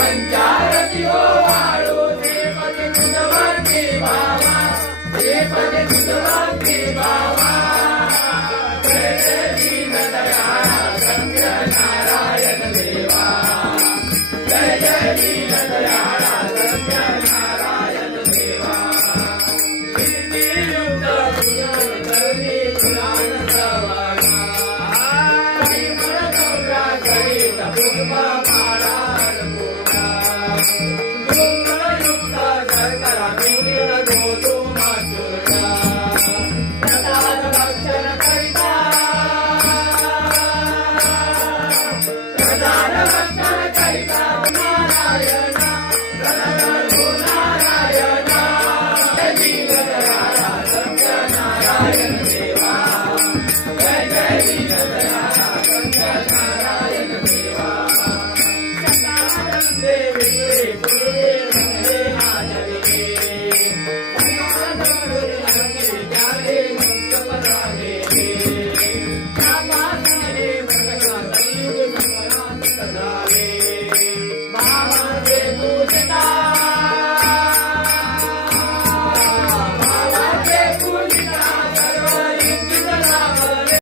पंचारती हो वाळू श्रीपती कुंदवर्ती बाबा श्रीपती कुंदवर्ती बाबा जय जय दीनदयाळा सत्यनारायण देवा जय जय दीनदयाळा सत्यनारायण देवा कीर्तियुक्त गुरुतरी पुराण प्रवाणा परिमळ गौरा सहित पुष्प माळान पूजा गुरुयुक्त शर्करा मिळून गोधूमा चूर्णा प्रसाद भक्षण करिता प्रसाद भक्षण करिता नारायण प्रणतो नारायण जय दीनदयाळा सत्यनारायण देवा जय जय दीनदयाळा सत्यनारायण देवा सकाळं देव